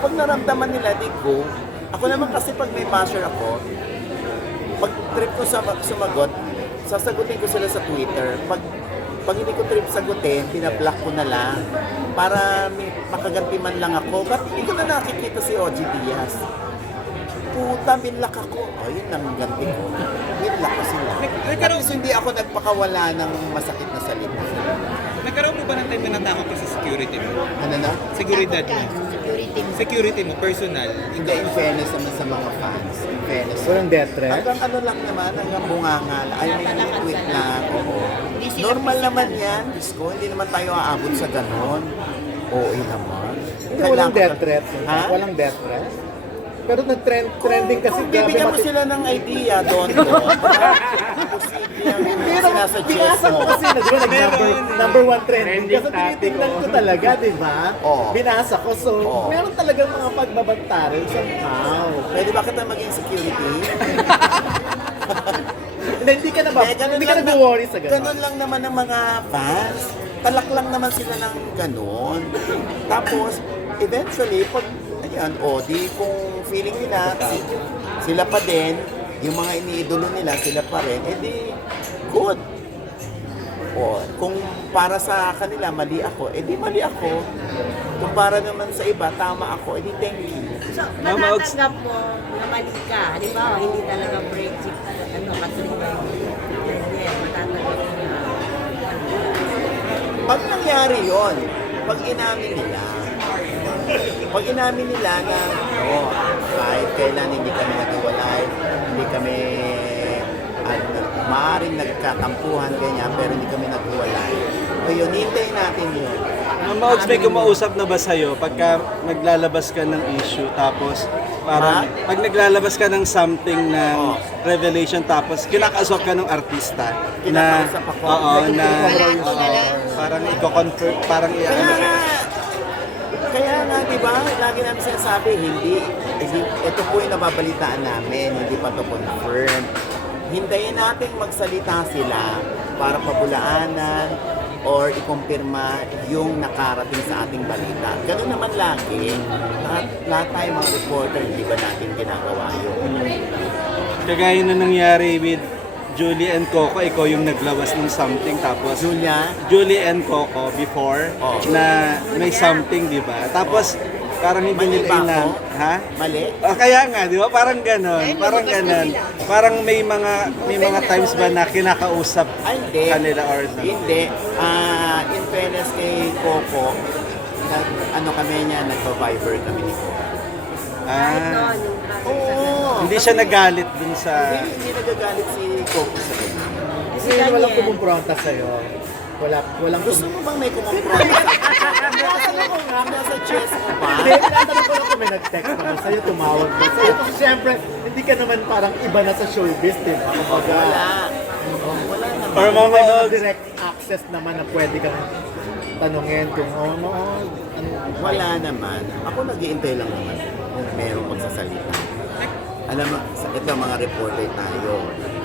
pag naramdaman nila, they go. Ako naman kasi pag may basher ako, pag trip ko sumagot, sasagutin ko sila sa Twitter. Pag hindi ko trip sagutin, pinablock ko na lang para may makaganti man lang ako. Ba't hindi ko na nakikita si OG Diaz? Puta, binlock ako. Oh, yun ang ganti ko. Binlock ko sila. At least hindi ako nagpakawala ng masakit na salita. Nagkaroon mo ba ng time na natakot ka sa security mo? Ano na? Seguridad mo? Security mo. Security mo, personal? Hindi, in fairness naman sa mga fans. In fairness. Walang death threat? Hanggang ano lang naman, hanggang bunganga. I mean, tweet lang. Oo. Hindi sila Normal physical. naman yan. Diyos ko, hindi naman tayo aabot sa ganon. Oo, naman. Hindi, walang death threat. Ha? Walang death threat. Pero nag-trending kasi Kung bibigyan mo sila ng idea doon, posible yung sinasuggest Binasa mo. ko kasi na, di ba, number one trending. Kasi tinitingnan ko talaga, di ba? Oo. Binasa ko, so Oo. meron talagang mga pagbabantarin somehow. Pwede ba kita maging security? Hindi ka na ba? Ganun Hindi ka lang nag-worry sa Ganun gano'n. lang naman ang mga fans. Talak lang naman sila ng ganun. Tapos, eventually, pag, ayan, di kung feeling nila, sila pa din, yung mga iniidolo nila, sila pa rin, di, good. Kung para sa kanila, mali ako, di mali ako. Kung para naman sa iba, tama ako, di thank you. So, matatanggap mo na mali ka. Halimbawa, hindi talaga break katulad. Hindi, matatanggap mo na. Pag nangyari yon, pag inamin nila na, kahit kailan hindi kami naghiwalay, hindi kami maaaring nagkatampuhan ganyan, pero hindi kami naghiwalay. So yun, hintayin natin yun. Mauds, may kumausap na ba sa'yo pagka naglalabas ka ng issue tapos parang pag naglalabas ka ng something na revelation tapos kinakausap ka ng artista na Kinakausap ako. na Wala, wala. parang i-confirm, parang Kaya nga, di ba, lagi namin sinasabi, ito po yung nababalitaan namin, hindi pa to confirm. Hintayin natin magsalita sila para pabulaanan or ikumpirma yung nakarating sa ating balita. Ganun naman lagi. Lahat tayo mga reporter, hindi ba natin ginagawa yun? kagaya na nangyari with Julie and Coco, ikaw yung naglawas ng something tapos Julie and Coco before na may something, di ba? Tapos parang hindi Mali nila ba ilan. ako? Ha? Mali? Kaya nga, di ba? Parang ganon. Parang ganon. Parang may mga times ba na kinakausap Hindi. kanila or something? Hindi. In fairness kay Coco, kami niya, nagpa-Viber kami ni Coco. Oo. Hindi siya nagalit dun sa... Hindi nagagalit si Coco sa kanya. Kasi walang kumumpronta sa'yo. Walang Gusto mo bang may kumumpronta sa akin? Nasa chest mo ba? Hindi, tinatanong ko lang kung may nag-text ako sa'yo, tumawag ko sa'yo. Kasi syempre, hindi ka naman parang iba na sa showbiz, di ba? Kumbaga, Wala naman. Or mga may mga direct access naman na pwede kang tanungin kung Wala naman. Ako nag-iintay lang naman kung merong magsasalita. Alam mo, ito mga reporter tayo.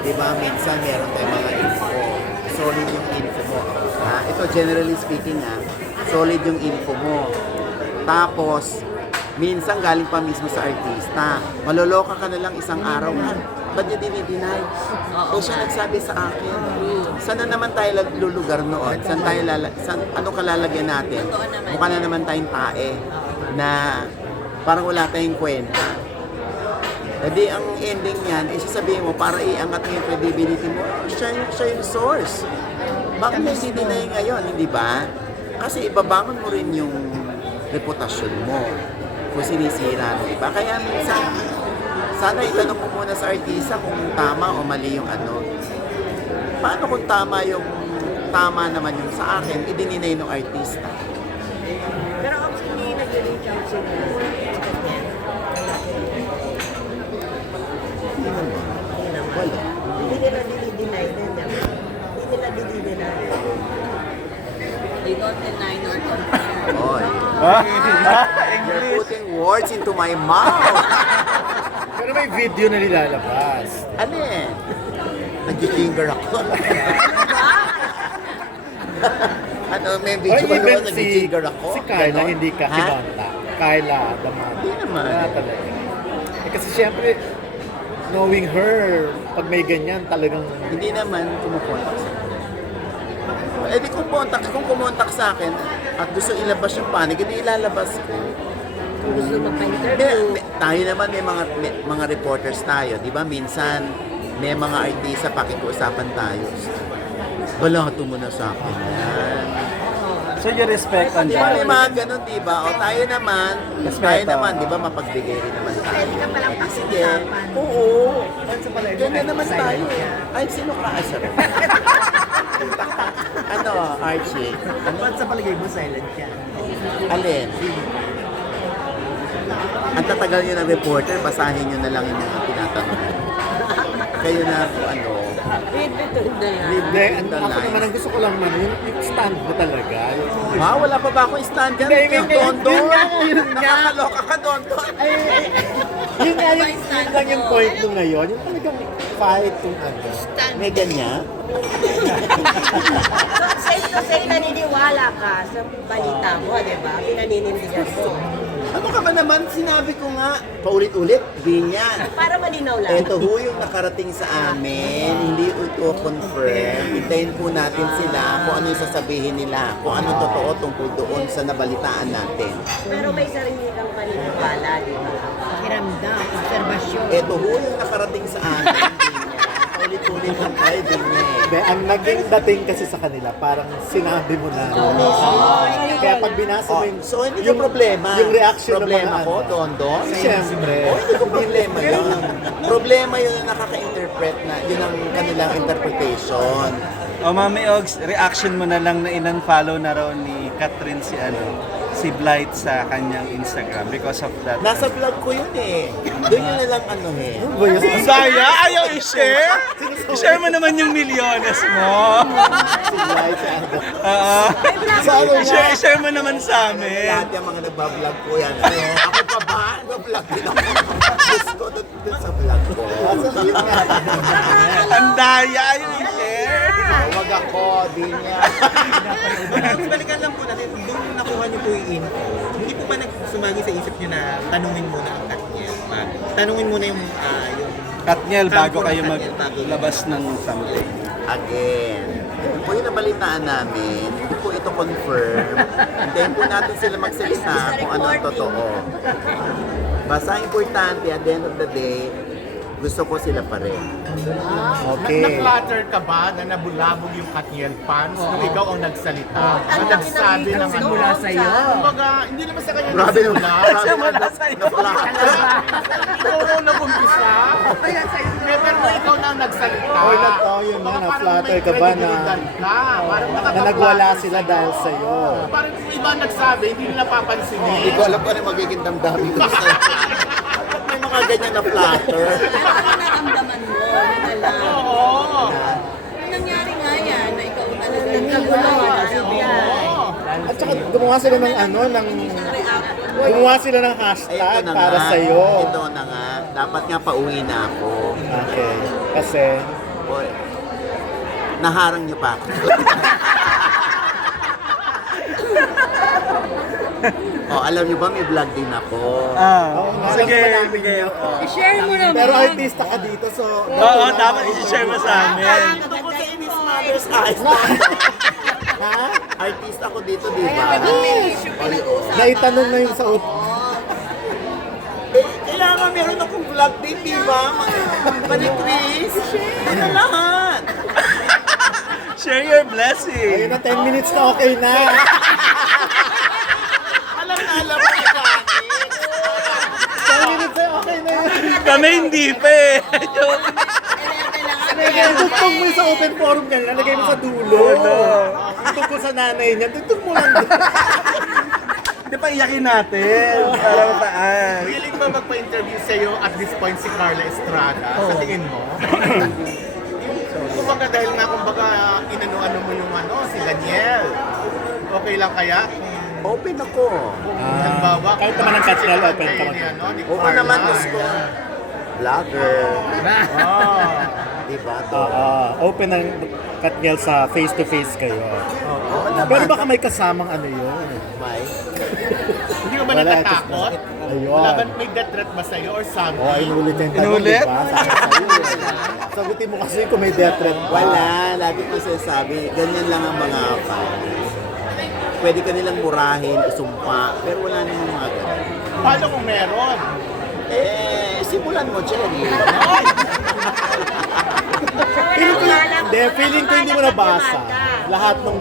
Di ba, minsan meron tayong mga info. Solid yung info mo. Ito, generally speaking solid yung info mo. Tapos, minsan galing pa mismo sa artista. Maloloka ka na lang isang araw. Ba't niya dinideny? Siya nagsabi sa akin. Saan na naman tayo lulugar noon? Anong kalalagyan natin? Mukha na naman tayong tae na parang wala tayong kwenta. Hindi, ang ending niyan, sasabihin mo, para iangat mo yung credibility mo, siya yung source. Bakit may deny ngayon, hindi ba? Kasi ibabangon mo rin yung reputasyon mo kung sinisira mo, iba. Kaya minsan, sana itanong mo muna sa artista kung tama o mali yung ano. Paano kung tama naman yung sa akin, idininay ng artista? Pero hindi nag-reach out sila. Wala. Hindi nila dinideny din. Hindi nila dinideny. They don't deny nor confirm. Oy. You're putting words into my mouth. pero may video na nilalabas. Ano eh? Nag-finger ako. May video Or ko even nag-finger ako. si Carla, Ganon? hindi ka Ha? kinontak. Carla Damati. Hindi naman. Wala talaga. Kasi syempre, knowing her, pag may ganyan, talagang Hindi naman kumukontak sa akin. Eh di kung kumontak sa akin at gusto ilabas yung panig, hindi ilalabas ko. Kung gusto magpa-interview. Tayo naman may mga reporters tayo, di ba? Minsan may mga artista pakikiusapan tayo. Wala mo na sa akin yan. So you respect ang Di ba may mga ganun, di ba? O tayo naman, di ba mapagbigay rin naman tayo. Pwede ka palang Sige. Oo. Ganyan naman tayo. Ay, sino ka? Ay, sorry. Ano, Archie? Ano? ba't sa palagay mo silent ka? Alin? Ang tatagal nyo ng reporter, basahin nyo na lang yung mga tinatanong. Kayo na kung ano. Read between the lines. Hindi, ako naman ang gusto ko lang man, yung stand mo talaga. Ha? Wala pa ba akong stand dyan? Hindi, Dondo? yun nga. Nakakaloka ka, Dondo. Yun nga yung, yun lang yung point mo ngayon, yung talagang fight yung ano. May ganyan? So, safe to say, naniniwala ka sa balita mo, di ba? Pinaninindigan mo. Ano ka ba naman? Sinabi ko nga, paulit-ulit, di niya. Para malinaw lang. Ito ho yung nakarating sa amin, hindi ito confirm. Hintayin po natin sila kung ano yung sasabihin nila, kung ano totoo tungkol doon sa nabalitaan natin. Pero may sarili kang paniniwala, di ba? Pakiramdam, obserbasyon. Ito ho yung nakarating sa amin, di niya. Paulit-ulit ang try, di niya. Hindi, ang naging dating kasi sa kanila, parang sinabi mo na. Kaya pag binasa mo yung, So hindi ko problema. yung reaction ng problema mga ko, ano. Dondo. Siyempre. Oh, hindi ko problema yun. Problema yun na nakaka-interpret na, yun ang kanilang interpretation. O Mami Ogs, reaction mo na lang na in-unfollow na raw ni Catherine si Blight sa kanyang Instagram because of that. Nasa vlog ko yun eh. Doon yun na lang ano eh. Saya, ayaw i-share? I-share mo naman yung milyones mo. Oo. I-share mo naman sa amin. Lahat yung mga nagbablog ko yan. Ako pa ba? Nag-vlog din ako. Gusto ko doon sa vlog ko. Ang daya, ayaw i-share. Huwag ako, di niya. Balikan lang po natin, doon nakuha niyo po yung info. Hindi po ba nagsumagi sa isip niyo na tanungin muna ang Katniel? Tanungin muna yung Katniel, bago kayo Katniel, bago. maglabas ng something. Again, yun po yung nabalitaan namin, hindi po ito confirm. Hintayin po natin sila magsalita kung ano ang totoo. Basta importante, at the end of the day, gusto ko sila pa rin. Okay. Na-flatter ka ba na nabulabog yung Katniel fans nung ikaw ang nagsalita? Ang Na laki nagsabi ng ng simula sa'yo. Kumbaga, hindi naman sa kanya Grabe naman. nagsimula. Grabe Ikaw ang nag-umpisa. Pero ikaw na ang nagsalita. Oh, yun na, Kumbaga, parang na-flatter may ka ba na, credibilidad ka. Parang na nakaka-flatter nagwala sila sa'yo. dahil sa'yo? Parang kung iba nagsabi, hindi nila papansinin. Hindi ko alam kung ano magiging damdamin ko sa Ba't may mga ganyan na flatter? Ano naramdaman mo? Yun na lang. Oo. Yung nangyari nga yan, na ikaw talaga Nagkagulo ka. At saka gumawa sila ng ano, gumawa sila ng Ay, hashtag ito na para nga. sa'yo. Ito na nga. Dapat nga pauwi na ako. Okay. Kasi, Boy, naharang niyo pa ako. Oh, alam niyo ba may vlog din ako. oo nga, Sige, alam ko sige. I-share mo naman. pero artista ka dito, so... Oo, dapat i-share mo sa amin. Ito ko sa Inis Mother's Eyes. Ha? Artist ako dito, di ba? Naitanong na yun sa Eh, kailangan meron akong vlog din, di ba? Manitris. Ano lahat? Share your blessing. Ayun na, 10 minutes na okay na. Alam na alam mo ni Kani. 10 minutes na okay na yun. Kami hindi pa eh. Joke. Tugtog mo yung sa open forum ganyan, nalagay mo sa dulo. Tugtog sa nanay niya, tugtog mo lang. Hindi pa iyakin natin. Para mataan. Willing ba magpa-interview sa'yo at this point si Carla Estrada? Sa tingin mo? Kumbaga dahil nga kumbaga inano-ano mo yung ano, si Daniel. Okay lang kaya? Open ako. Halimbawa, kahit naman ang Katniel, open kayo ka ni, ano, ni Oo Carla. naman, gusto. Vlogger. Oh. Di ba? To? Open ang Katniel sa face-to-face kayo. Oo naman. Pero baka may kasamang ano yun. May. Hindi ka ba ba Wala, natatakot? Ayun. Wala ba may death threat ba sa'yo or something? Oh, inulit yung tanong, Inulit? diba? Sagutin mo kasi kung may death threat ba. Wala, lagi ko sinasabi, ganyan lang ang mga fans. Pwede ka nilang murahin, isumpa, pero wala namang mga ganun. Paano kung meron? Simulan mo, Cherry. Feeling ko hindi mo nabasa. Lahat nung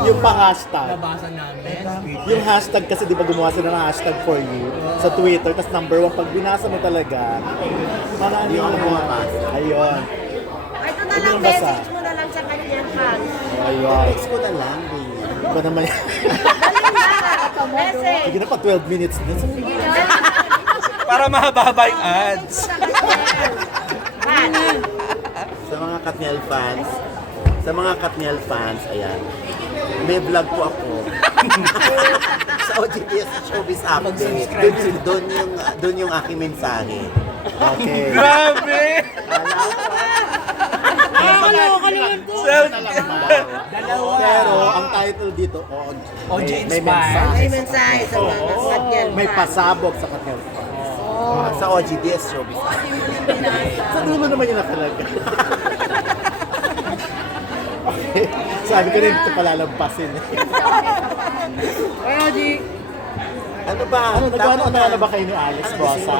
yung pa-hashtag. Nabasa namin. Yung hashtag kasi di ba gumawa sila ng hashtag for you sa Twitter, tapos number 1, pag binasa mo talaga, marami Hindi ako yung bumabasa. Ayun. Ito na Hindi lang, mo basa. message mo na lang sa kanyang fans. Ayun. Text ko na lang, baby. Iba naman yan. Message. Sige na pa, 12 minutes na. Para mahaba yung ads. Sa mga Katniel fans, ayan. May vlog po ako. Sa OGDS Showbiz Update. Doon yung aking mensahe. Okay. Grabe! Pero ang title dito, may mensahe. May mensahe sa mga Katniel May fans. pasabog sa Katniel fans. Sa OGDS Showbiz Update. Sa dulo naman yung nakalagay. Okay. Sabi ko rin ito palalampasin. Ano ba? Ano, nagawa na ba kayo ni Alex Bosa?